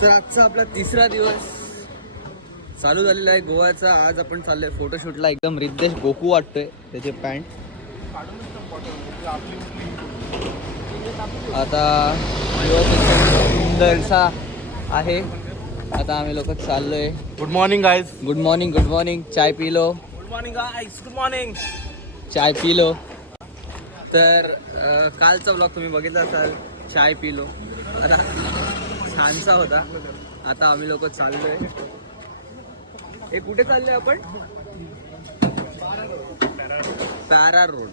तर आजचा आपला तिसरा दिवस चालू झालेला आहे गोव्याचा. आज आपण चाललोय फोटोशूटला. एकदम रिद्देश गोकू वाटतोय त्याचे पॅन्ट. आता सुंदरसा आहे. आता आम्ही लोक चाललोय. Good morning guys. Good morning. Good morning. चाय पी लो. Good morning guys. Good morning. चाय पी लो. तर कालचा ब्लॉग तुम्ही बघितला असाल. चाय पी लो आता छानसा होता. आता आम्ही लोक चाललोय. हे कुठे चाललोय आपण? Para road.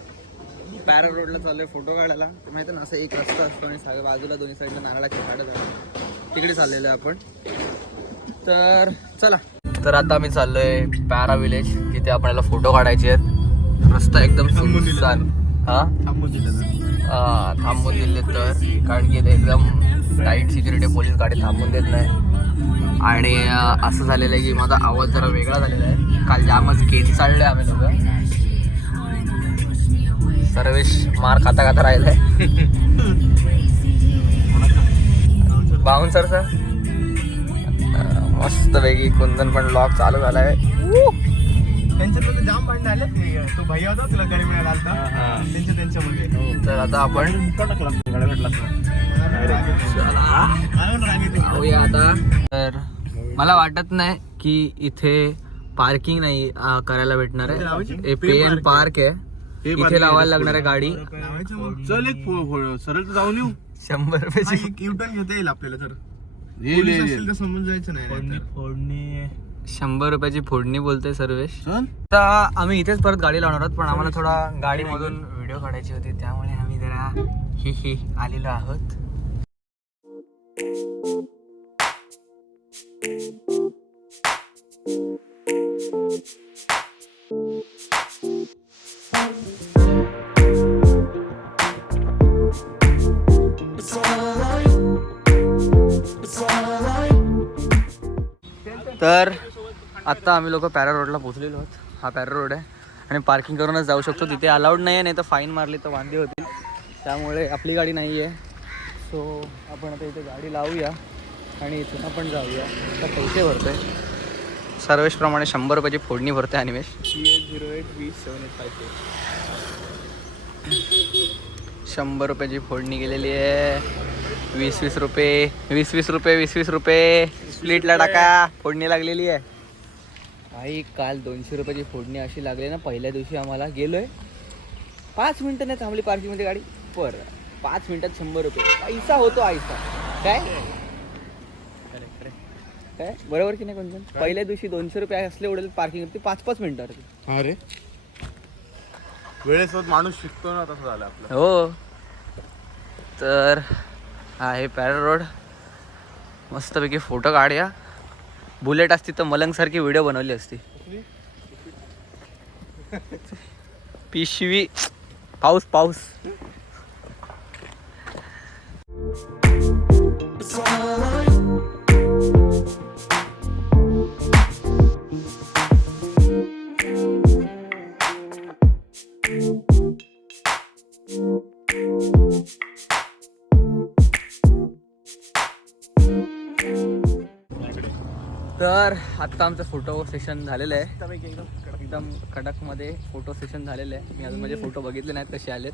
पॅरा रोडला चाललोय फोटो काढायला. माहिती ना असं एक रस्ता असतो आणि सगळ्या बाजूला दोन्ही साईडला नारळाची झाडं झाडं. तिकडे चाललेलं आहे आपण. तर चला. तर आता आम्ही चाललोय पॅरा विलेज. तिथे आपल्याला फोटो काढायचे आहेत. रस्ता एकदम सुनसान. थांबून दिले तर कारण की ते एकदम टाईट सिक्युरिटी पोलीस गाडी थांबून देत नाही. आणि असं झालेलं आहे की माझा आवाज जरा वेगळा झालेला आहे. काल जामच केस चालले आम्ही लोक. सर्वेश मार खाता खाता राहिलाय. बाउन्सरचा मस्त पैकी कुंदन पण लॉक चालू झालाय. त्यांच्यामध्ये जाम भांडण आले. तो भैया होता तुला गाडी मिळाला आता त्यांच्यामध्ये. तर आता आपण जाऊया आता. तर मला वाटत नाही की इथे पार्किंग नाही करायला भेटणार आहे. पे एंड पार्क आहे. इथे लावायला लागणार आहे गाडी. चल एक सरळ जाऊन येऊ. 100 रुपयाची युटर्न घेता येईल आपल्याला. तर समोर जायचं नाही. फोडणी 100 रुपयाची फोडणी बोलतोय सर्वेश. आता आम्ही इथेच परत गाडी लावणार आहोत. पण आम्हाला थोडा गाडीमधून व्हिडिओ काढायची होती त्यामुळे आम्ही जरा हे आलेलो आहोत. तर आत्ता आम्ही लोक पॅरा रोडला पोहोचलेलो आहोत. हा पॅरा रोड आहे आणि पार्किंग करूनच जाऊ शकतो. तिथे अलाउड नाही आहे. नाही तर फाईन मारली तर वांदे होतील. त्यामुळे आपली गाडी नाही आहे. सो आपण आता इथे गाडी लावूया आणि इथून आपण जाऊया. आता पैसे भरतो आहे. सर्वेशप्रमाणे 100 रुपयाची फोडणी भरते अनिमेश. 100 रुपयाची फोडणी गेलेली आहे. 20-20 रुपये 20-20 रुपये 20-20 रुपये स्प्लिटला टाका. फोडणी लागलेली आहे भाई. काल 200 रुपयाची फोडणी अशी लागली ना. पहिल्या दिवशी आम्हाला गेलोय 5 मिनिटं नाही थांबली पार्किंगमध्ये गाडी. पर 5 मिनिटात 100 रुपये. पैसा होतो आयसा. काय काय बरोबर की नाही कोणतं? पहिल्या दिवशी 200 रुपये असले उडेल पार्किंग 5-5 मिनिटात. अरे वेळेसोबत माणूस शिकतो ना. तसं झालं आपलं. हो. तर आहे पॅरा रोड. मस्तपैकी फोटो काढूया. बुलेट असती तर मलंगसारखी व्हिडिओ बनवली असती. पिशवी. पाऊस पाऊस. तर आत्ता आमचं फोटो सेशन झालेलं आहे. एकदम कडकमध्ये फोटो सेशन झालेलं आहे. मी अजून माझे फोटो बघितले नाहीत कसे आलेत.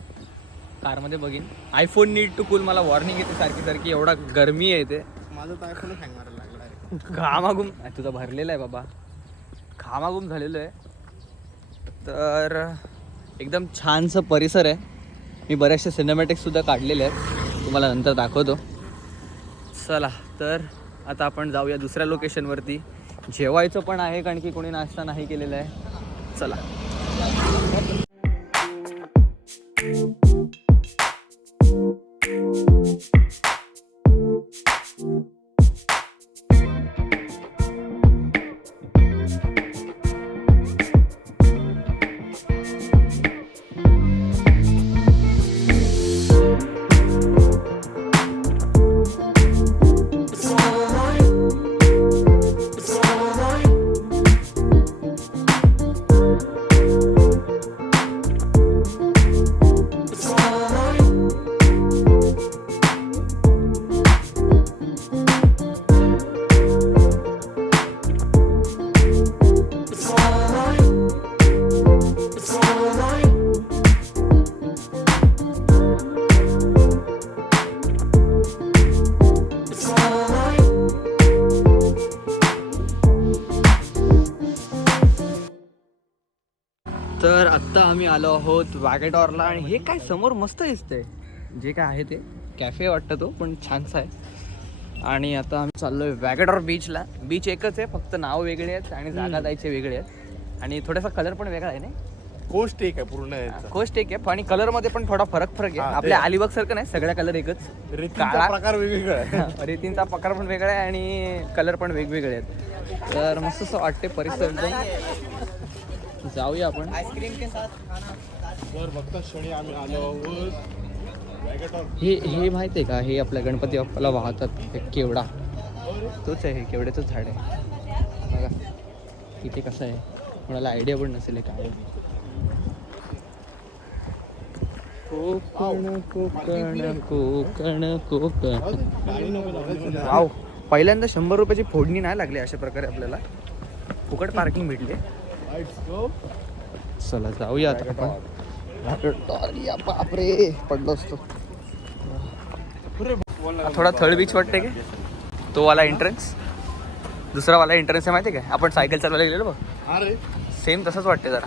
कारमध्ये बघीन. IPhone need to cool. मला वॉर्निंग येते सारखी सारखी. एवढा गरमी आहे ते. माझं तर आयफोन हँग मारायला लागला. घामाघूम. तुझा भरलेला आहे बाबा. घामाघूम झालेलं आहे. तर एकदम छानसं परिसर आहे. मी बऱ्याचशा सिनेमॅटिक्ससुद्धा काढलेले आहेत. तुम्हाला नंतर दाखवतो. चला तर आता आपण जाऊया दुसऱ्या लोकेशनवरती. जेवायचं पण आहे कारण की कोणी नाश्ता नाही केलेला आहे. चला. आम्ही आलो आहोत वॅगेटॉरला आणि हे काय समोर मस्त दिसतंय जे काय आहे ते कॅफे वाटतं तो पण छानसा आहे. आणि आता आम्ही चाललोय वॅगेटॉर बीचला. बीच एकच आहे फक्त नाव वेगळे आहेत आणि जागा जायचे वेगळे आहेत आणि थोडासा कलर पण वेगळा आहे ना. कोस्ट एक आहे पूर्ण याचा. कोस्ट एक आहे आणि कलर मध्ये पण थोडा फरक आहे. आपल्या अलिबाग सारखं नाही सगळ्या कलर एकच. रेतीचा प्रकार वेगवेगळा आहे. रेतींचा प्रकार पण वेगळा आहे आणि कलर पण वेगवेगळे आहेत. तर मस्त असं वाटते परिसर एकदम. जाऊया आपण. आईस्क्रीम के साथ तर बघता क्षणी आम्ही आलो आहोत वॅगेटॉर. हे माहिती आहे का हे आपल्या गणपती बाप्पाला वाहतात हे केवडा. तोच आहे हे केवड्याचंच झाड आहे बघा. इथे कसं आहे कोणाला आयडिया पण नसेल हे काय. कोकण कोकण कोकण कोकण. वाव, पहिल्यांदा 100 रुपयाची फोडणी नाही लागली अशा प्रकारे आपल्याला. फुकट पार्किंग भेटली. चला जाऊया आता आपण. या बापरे पडलो असतो. थोडा थर्ड बीच वाटते का तो वाला एंट्रन्स. दुसरा वाला एंट्रन्स आहे माहिती आहे का आपण सायकल चालवायला गेलेलो बघ. अरे सेम तसंच वाटते जरा.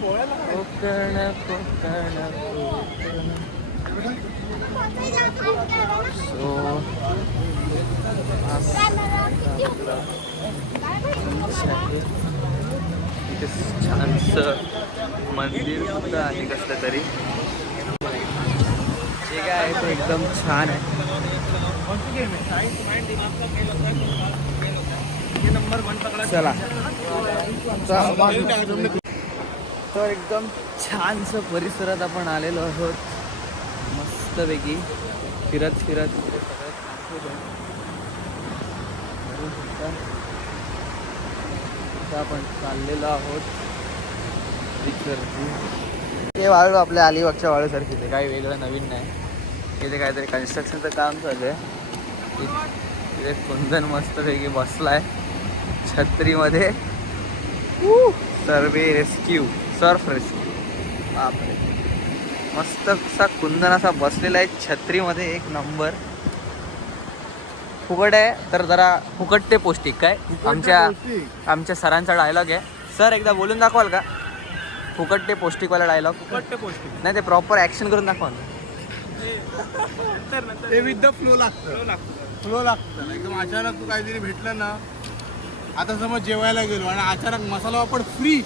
कोकण कोकण इथे छानसं मंदिर सुद्धा आहे कसलं तरी. जे काय आहे ते एकदम छान आहे. चला तर एकदम छानसं परिसरात आपण आलेलो आहोत मस्तपैकी फिरत फिरत. आता आपण चाललेलो आहोत ते वाळू आपल्या अलिबागच्या वाळूसारखी. ते काही वेगळं नवीन नाही. इथे काहीतरी कन्स्ट्रक्शनचं काम चालू आहे. इथे कुंदन मस्तपैकी बसलाय छत्रीमध्ये. सर्वे रेस्क्यू सर्फ रेस्क्यू. बापरे मस्त असा कुंदन असा बसलेला आहे छत्रीमध्ये. एक नंबर. फुकट आहे तर जरा फुकट ते पौष्टिक. काय आमच्या सरांचा डायलॉग आहे. सर एकदा बोलून दाखवाल का फुकट ते पौष्टिकवाला डायलॉग. फुकट ते पौष्टिक नाही ते प्रॉपर ॲक्शन करून दाखवा. ते विथ द फ्लो लागतं. फ्लो लागतं एकदम. अचानक तू काहीतरी भेटलं ना. आता समज जेवायला गेलो आणि अचानक मसाला वापर फ्री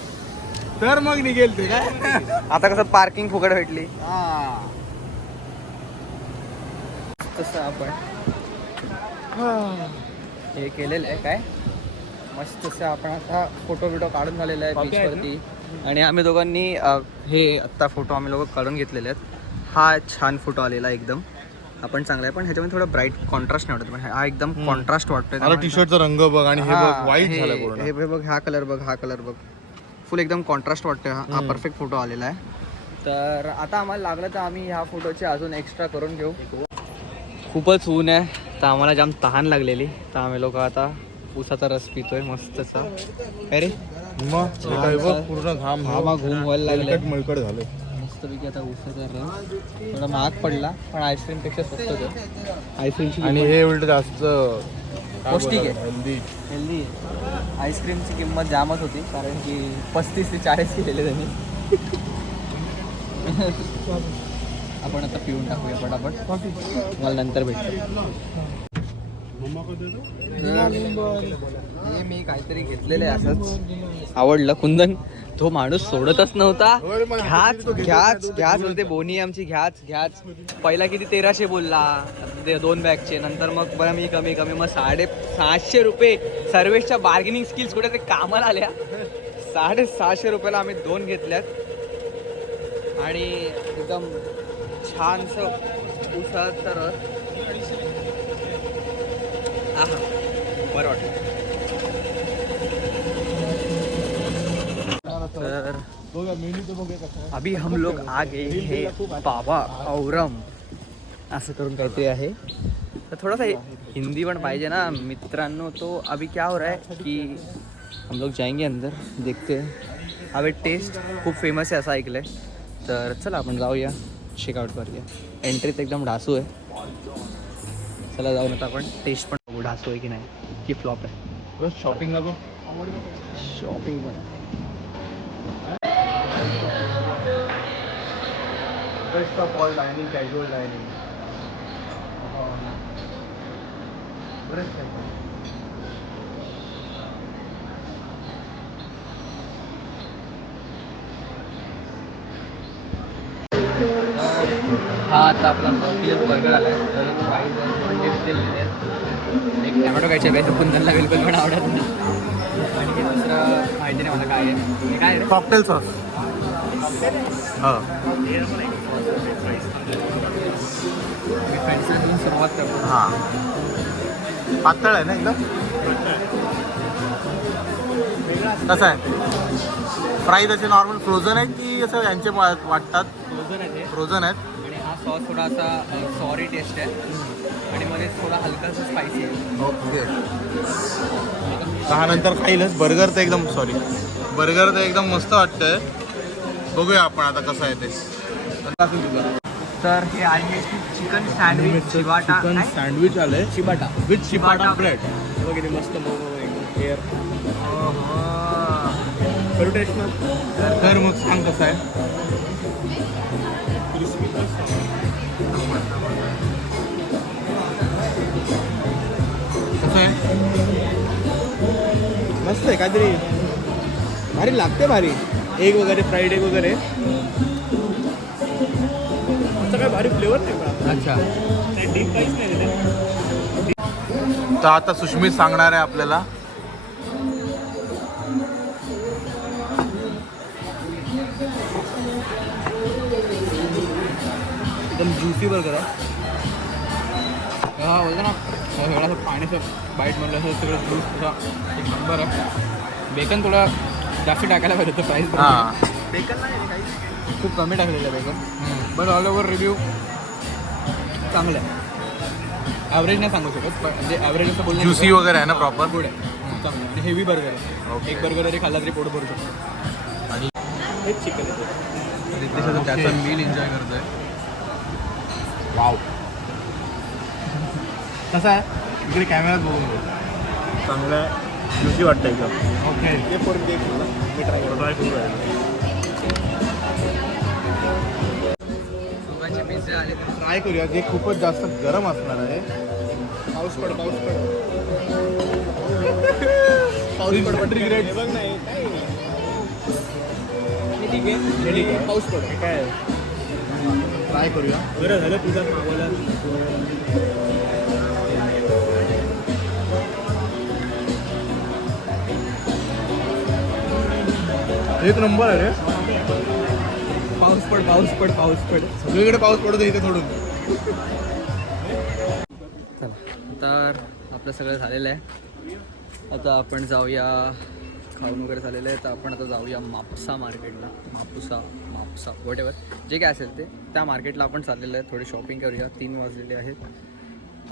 तर मग निघेल ते काय. आता कसं पार्किंग फुकट भेटली तसं आपण हे केलेलं आहे. काय मस्त असं आपण आता फोटो बिटो काढून झालेला आहे बीचवरती. आणि आम्ही दोघांनी हे आत्ता फोटो आम्ही लोक काढून घेतलेले आहेत. हा छान फोटो आलेला एकदम. आपण चांगला आहे पण ह्याच्यामध्ये थोडं ब्राईट कॉन्ट्रास्ट नाही वाटत. पण हा एकदम कॉन्ट्रास्ट वाटतोय. टी शर्टचा रंग बघ आणि हे बघ व्हाईट झालं पूर्ण. हे बघ हा कलर बघ हा कलर बघ फुल एकदम कॉन्ट्रास्ट वाटतोय. हा परफेक्ट फोटो आलेला आहे. तर आता आम्हाला लागलं तर आम्ही ह्या फोटोचे अजून एक्स्ट्रा करून घेऊ. खूपच ऊन आहे तर आम्हाला जाम तहान लागलेली तर आम्ही लोक आता ऊसाचा रस पितोय मस्तचा. अरे मग पूर्ण घाम घुम व्हायला लागले. मळकट झालं मस्तपैकी. आता ऊसाचा रस थोडा महाग पडला पण आईस्क्रीम पेक्षा स्वस्त होतं. आईस्क्रीमची आणि हे उलट जास्त पौष्टिक आहे. हेल्दी आहे. आईस्क्रीमची किंमत जामच होती कारण की 35 ते 40 केलेले त्यांनी. आपण आता पिऊन टाकूया पटापट. मला नंतर भेटतो. हे मी काहीतरी घेतलेलं आहे असंच आवडलं. कुंदन तो माणूस सोडतच नव्हता. घ्याच बोलते. बोनी आमची घ्याच. पहिला किती 1300 बोलला 2 बॅगचे. नंतर मग बरं मी कमी मग 650 रुपये. सर्वेशच्या बार्गेनिंग स्किल्स कुठे ते कामाला आल्या. 650 रुपयाला आम्ही 2 घेतल्यात. आणि एकदम छानसं उसाचा रस. बरं वाटलं. तर अभी हम लोग आ गए हैं बाबा औरम असं करून काहीतरी आहे. तर थोडासा हिंदी पण पाहिजे ना मित्रांनो. तो अभी क्या हो रहा है कि हम लोग जाएंगे अंदर देखते हैं. अभी टेस्ट खूप फेमस आहे असं ऐकलं आहे. तर चला आपण जाऊया चेकआउट करूया. एंट्रीत एकदम ढासू आहे. चला जाऊन आता आपण टेस्ट पण बघू ढासू आहे की नाही की फ्लॉप आहे. बस शॉपिंग नको. शॉपिंग पण best of all dining, casual dining. बरेच काय हा आता आपला बर्गर आला आहे. तर प्राईज म्हणजे दिलेले आहेत. एक टॅमॅटो केचप आहे, तो कुंदनला बिलकुल पण आवडत नाही. आणि हे दुसरं माहिती नाही मला काय आहे. हे काय आहे? Cocktail sauce. हो. मी फ्रेंड्सला देऊन सुरुवात करतो. हां, पातळ आहे ना एकदम. कसं आहे फ्राईज असे नॉर्मल फ्रोझन आहे की असं यांचे वाटतात? फ्रोझन आहे ते. फ्रोझन आहेत. आणि हा सॉस थोडासा सॉरी टेस्ट आहे आणि मध्ये थोडा हलकासा स्पायसी आहे. ओके. नंतर खाईलच. बर्गर तर एकदम बर्गर तर एकदम मस्त वाटतंय. बघूया आपण आता कसं आहे ते. तर हे आहे चिकन सँडविच चिबाटा. चिकन सँडविच आलंय चिबाटा विथ चिबाटा ब्रेड. वगैरे मस्त मोमो एअर. करू टेस्ट ना. तर मग सांग कसं आहे. कसं आहे? मस्त आहे काहीतरी भारी लागते. भारी एग वगैरे, फ्राईड एग वगैरे. असं काय भारी फ्लेवर नाही पण. अच्छा. डीप काहीच नाही. तर आता सुष्मित सांगणार आहे आपल्याला. एकदम ज्युसी बर्गर आहे. हा बोलतो ना सगळं असं पाण्याचं बाईट म्हणलं असं सगळं ज्यूस तुझा एक नंबर आहे. बेकन थोडा जास्त टाकायला पाहिजे होतं प्राईस. हां, बेकन नाही काही खूप कमी टाकलेलं आहे bacon. But all over review चांगलं आहे. ॲव्हरेज नाही सांगू शकत पण म्हणजे ॲव्हरेज असं बोलणं ज्युसी वगैरे आहे ना प्रॉपर. गुड आहे. चांगलं आणि हेवी बर्गर आहे. Okay. एक बर्गर जरी खाल्ला तरी पोट भरू शकतो. आणि हेच चिकन आहे. Okay. त्याचा मील एन्जॉय करतोय. वाव. कसं आहे इकडे कॅमेऱ्यात बघून बघ. चांगलं आहे. ज्युसी वाटतं एकदम. ओके. हे पण केक मी ट्राय करू राहिलो. सुगाचे पिझ्झे आले. ट्राय करूया. जे खूपच जास्त गरम असणार आहे. पाऊस पड पाऊस पड हे बघ नाही काय ठीक आहे. पाऊस पड काय ट्राय करूया. बरं झालं तुझा मागवला. एक नंबर आहे रे. पाऊस पड सगळीकडे पाऊस पडतो इथे थोडून. चला तर आपलं सगळं झालेलं आहे. आता आपण जाऊया. खाऊन वगैरे झालेलं आहे तर आपण आता जाऊया मापसा मार्केटला. मापसा वॉट एव्हर जे काय असेल ते त्या मार्केटला आपण चाललेलं आहे. थोडी शॉपिंग करूया. 3 वाजलेले आहेत.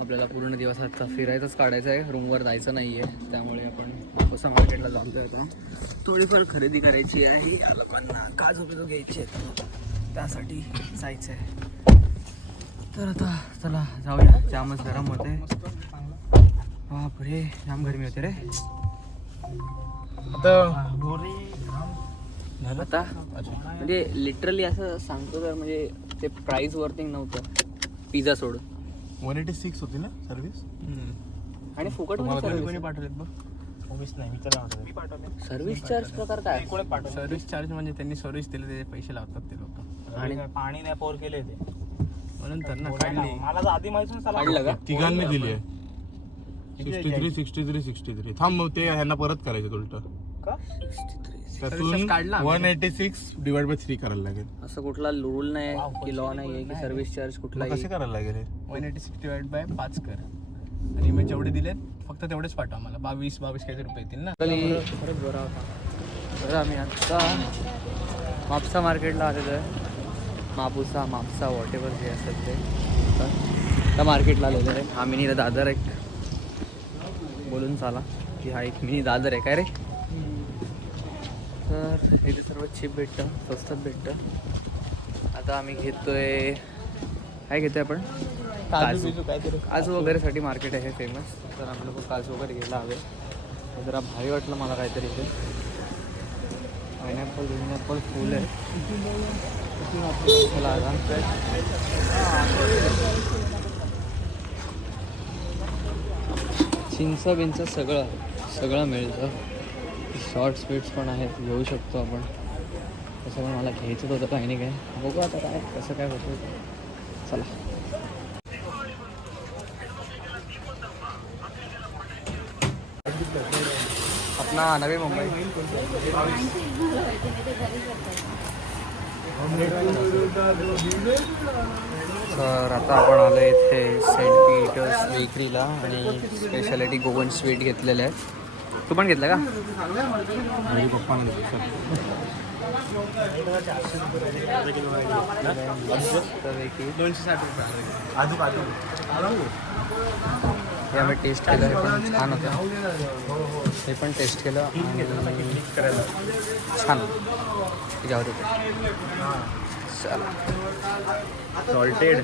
आपल्याला पूर्ण दिवस आता फिरायचंच काढायचं आहे. रूमवर जायचं नाही आहे. त्यामुळे आपण मापसा मार्केटला जातो आहे. आता थोडीफार खरेदी करायची आहे. या लोकांना काजू बिजू घ्यायचे आहेत त्यासाठी जायचं आहे. तर आता चला जाऊया. जामच गरम होते. बापरे जाम गरमी होते रे. आता म्हणजे लिटरली असं सांगतो तर म्हणजे ते प्राईस वर्थिंग नव्हतं पिझ्झा सोडून. 186 होती ना सर्व्हिस. आणि फुकट कोणी पाठवलेत बघ. नाही मी त्याला पाठवले. सर्व्हिस चार्ज प्रकार काय? सर्व्हिस चार्ज म्हणजे त्यांनी सर्व्हिस दिले ते पैसे लावतात ते लोक. आणि पाणी नाही पोर केले ते म्हणून तर ना काढली. मला तर आधी माहिती काढलं का? तिघांनी दिली आहे. 63 थांब मग ते ह्यांना परत करायचं उलट. त्यातून काढला 186 डिवाइड बाय 3 करायला लागेल. असं कुठला रूल नाही की लॉ नाही आहे की सर्व्हिस चार्ज कुठला कसे करायला लागेल हे? 186 डिवाइड बाय 5 कर आणि मग जेवढे दिलेत फक्त तेवढेच पाठवा मला. 22 काहीतरी रुपये येतील ना. खरंच बरा होता. तर आम्ही आत्ता मापसा मार्केटला आलेलो आहे. मापसा वॉट एव्हर जे असेल ते तर त्या मार्केटला आलेलं आहे. हा मिनी दादर एक बोलून चाला की हा एक मिनी दादर आहे काय रे. तर इथे सर्व चीप भेटतं, स्वस्तात भेटतं. आता आम्ही घेतोय काय घेतोय आपण काजू वगैरेसाठी मार्केट आहे फेमस. तर आम्ही लोक काजू वगैरे घ्यायला हवे. जरा भारी वाटलं मला काहीतरी ते. पायनॅपल फुल आहे. चला आता चिंच बिंच सगळं मिळतं. शॉर्ट्स बीट्स पण आहेत, घेऊ शकतो आपण. तसं पण मला घ्यायचं होतं काही नाही काय. बघू आता काय कसं काय होतं. चला अपना नवी मुंबई. तर आता आपण आलो इथे सेंट पीटर्स बेकरीला आणि स्पेशालिटी गोवन स्वीट घेतलेले आहेत. तू पण घेतलं का? माझे पप्पा हे आम्ही टेस्ट केलं, हे पण छान होतं. हे पण टेस्ट केलं आणि छान जाऊ दे. चला सॉल्टेड